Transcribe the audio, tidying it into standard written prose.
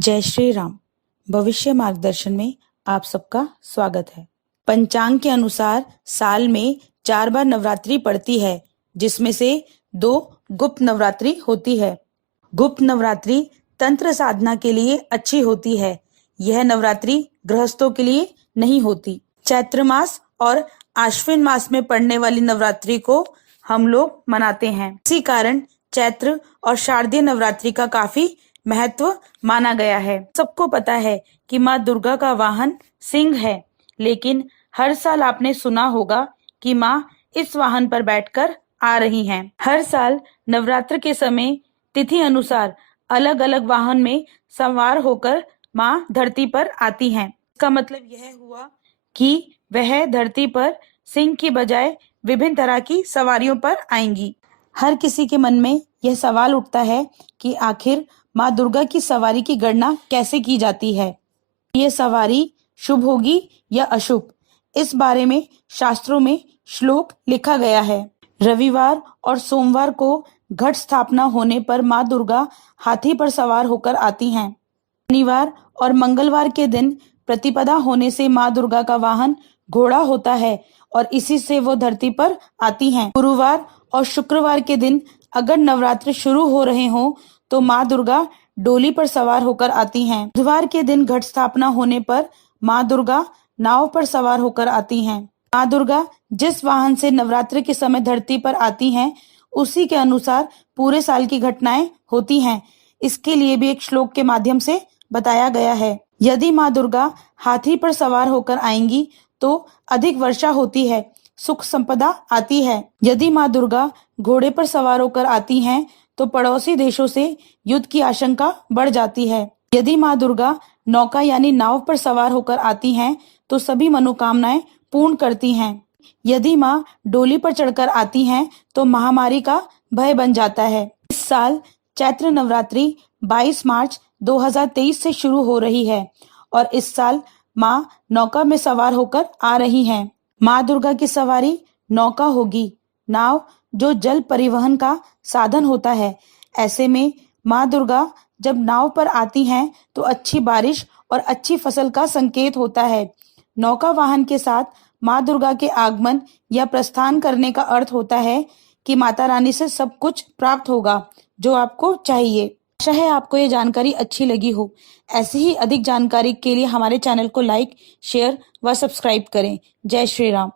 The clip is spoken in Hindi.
जय श्री राम। भविष्य मार्गदर्शन में आप सबका स्वागत है। पंचांग के अनुसार साल में 4 बार नवरात्रि पड़ती है, जिसमें से 2 गुप्त नवरात्रि होती है। गुप्त नवरात्रि तंत्र साधना के लिए अच्छी होती है। यह नवरात्रि गृहस्थों के लिए नहीं होती। चैत्र मास और आश्विन मास में पड़ने वाली नवरात्रि को हम लोग मनाते हैं। इसी कारण चैत्र और शारदीय नवरात्रि का काफी महत्व माना गया है। सबको पता है कि माँ दुर्गा का वाहन सिंह है, लेकिन हर साल आपने सुना होगा कि माँ इस वाहन पर बैठकर आ रही हैं। हर साल नवरात्र के समय तिथि अनुसार अलग अलग वाहन में सवार होकर माँ धरती पर आती हैं। इसका मतलब यह हुआ कि वह धरती पर सिंह की बजाय विभिन्न तरह की सवारियों पर आएंगी। हर किसी के मन में यह सवाल उठता है कि आखिर माँ दुर्गा की सवारी की गणना कैसे की जाती है। ये सवारी शुभ होगी या अशुभ, इस बारे में शास्त्रों में श्लोक लिखा गया है। रविवार और सोमवार को घट स्थापना होने पर माँ दुर्गा हाथी पर सवार होकर आती हैं। शनिवार और मंगलवार के दिन प्रतिपदा होने से माँ दुर्गा का वाहन घोड़ा होता है और इसी से वो धरती पर आती हैं। गुरुवार और शुक्रवार के दिन अगर नवरात्र शुरू हो रहे हो तो माँ दुर्गा डोली पर सवार होकर आती हैं। बुधवार के दिन घट स्थापना होने पर माँ दुर्गा नाव पर सवार होकर आती हैं। माँ दुर्गा जिस वाहन से नवरात्र के समय धरती पर आती हैं, उसी के अनुसार पूरे साल की घटनाएं होती हैं। इसके लिए भी एक श्लोक के माध्यम से बताया गया है। यदि माँ दुर्गा हाथी पर सवार होकर आएंगी तो अधिक वर्षा होती है, सुख संपदा आती है। यदि माँ दुर्गा घोड़े पर सवार होकर आती हैं तो पड़ोसी देशों से युद्ध की आशंका बढ़ जाती है। यदि माँ दुर्गा नौका यानी नाव पर सवार होकर आती हैं तो सभी मनोकामनाएं पूर्ण करती हैं। यदि माँ डोली पर चढ़कर आती हैं तो महामारी का भय बन जाता है। इस साल चैत्र नवरात्रि 22 मार्च 2023 से शुरू हो रही है और इस साल माँ नौका में सवार होकर आ रही हैं। माँ दुर्गा की सवारी नौका होगी। नाव जो जल परिवहन का साधन होता है। ऐसे में माँ दुर्गा जब नाव पर आती हैं तो अच्छी बारिश और अच्छी फसल का संकेत होता है। नौका वाहन के साथ माँ दुर्गा के आगमन या प्रस्थान करने का अर्थ होता है कि माता रानी से सब कुछ प्राप्त होगा जो आपको चाहिए। आशा है आपको ये जानकारी अच्छी लगी हो। ऐसी ही अधिक जानकारी के लिए हमारे चैनल को लाइक, शेयर व सब्सक्राइब करें। जय श्री राम।